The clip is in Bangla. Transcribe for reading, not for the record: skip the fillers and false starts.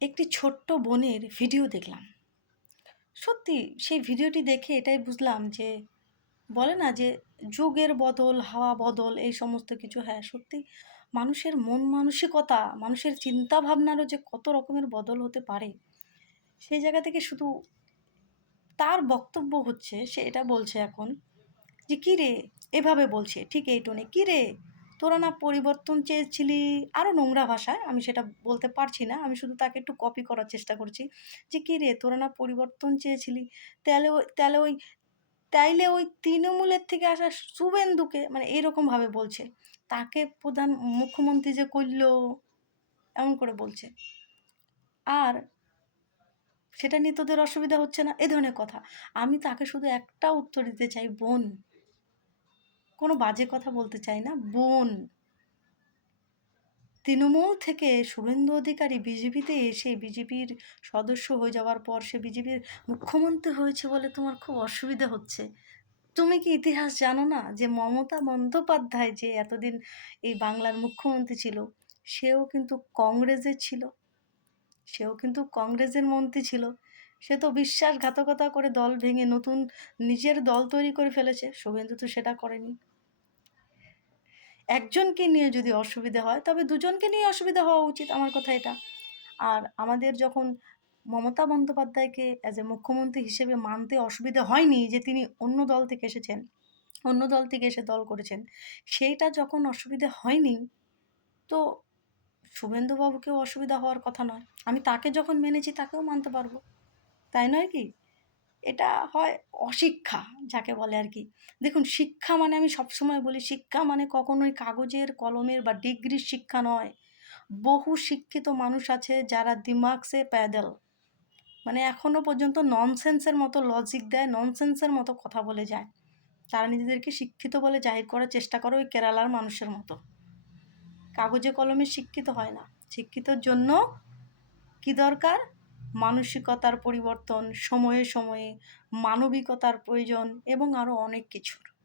একটি ছোট্ট বোনের ভিডিও দেখলাম। সত্যি সেই ভিডিওটি দেখে এটাই বুঝলাম যে বলে না যে যুগের বদল, হাওয়া বদল এই সমস্ত কিছু। হ্যাঁ, সত্যি মানুষের মন মানসিকতা, মানুষের চিন্তা ভাবনারও যে কত রকমের বদল হতে পারে, সেই জায়গা থেকে শুধু তার বক্তব্য হচ্ছে সে এটা বলছে এখন যে, "কি রে?" এভাবে বলছে ঠিক এই টোনে, "কি রে? তোরা না পরিবর্তন চেয়েছিলি?" আরও নোংরা ভাষায়, আমি সেটা বলতে পারছি না। আমি শুধু তাকে একটু কপি করার চেষ্টা করছি। যে, "কি রে? তোরা না পরিবর্তন চেয়েছিলি? তাইলে ওই তৃণমূলের থেকে আসা শুভেন্দুকে" মানে এইরকমভাবে বলছে। "তাকে মুখ্যমন্ত্রী যে করল" এমন করে বলছে। আর "সেটা নিয়ে তোদের অসুবিধা হচ্ছে না?" এ ধরনের কথা। আমি তাকে শুধু একটা উত্তর দিতে চাই, "বোন।" কোনো বাজে কথা বলতে চাই না, বোন। তৃণমূল থেকে শুভেন্দু অধিকারী বিজেপিতে এসে বিজেপির সদস্য হয়ে যাওয়ার পর সে বিজেপির মুখ্যমন্ত্রী হয়েছে বলে তোমার খুব অসুবিধা হচ্ছে। তুমি কি ইতিহাস জানো না যে মমতা বন্দ্যোপাধ্যায় যে এতদিন এই বাংলার মুখ্যমন্ত্রী ছিল, সেও কিন্তু কংগ্রেসের ছিল। সেও কিন্তু কংগ্রেসের মন্ত্রী ছিল। সে তো বিশ্বাসঘাতকতা করে দল ভেঙে নতুন নিজের দল তৈরি করে ফেলেছে। শুভেন্দু তো সেটা করেনি। একজনকে নিয়ে যদি অসুবিধা হয় তবে দুজনকে নিয়ে অসুবিধা হওয়া উচিত, আমার কথা এটা। আর আমাদের যখন মমতা বন্দ্যোপাধ্যায়কে অ্যাজ এ মুখ্যমন্ত্রী হিসেবে মানতে অসুবিধা হয়নি যে তিনি অন্য দল থেকে এসেছেন, অন্য দল থেকে এসে দল করেছেন, সেইটা যখন অসুবিধা হয়নি, তো শুভেন্দুবাবুকেও অসুবিধা হওয়ার কথা নয়। আমি তাকে যখন মেনেছি তাকেও মানতে পারবো, তাই নয় কি? এটা হয় অশিক্ষা, যাকে বলে আর কি। দেখুন, শিক্ষা মানে আমি সবসময় বলি, শিক্ষা মানে কখনোই কাগজের কলমের বা ডিগ্রির শিক্ষা নয়। বহু শিক্ষিত মানুষ আছে যারা দিমাগ সে প্যাদল, মানে এখনো পর্যন্ত ননসেন্সের মতো লজিক দেয়, ননসেন্সের মতো কথা বলে যায়। তারা নিজেদেরকে শিক্ষিত বলে জাহির করার চেষ্টা করে, ওই কেরালার মানুষের মতো। কাগজে কলমে শিক্ষিত হয় না। শিক্ষিতর জন্য কি দরকার? মানসিকতার পরিবর্তন, সময়ে সময়ে মানবিকতার প্রয়োজন এবং আরও অনেক কিছুর।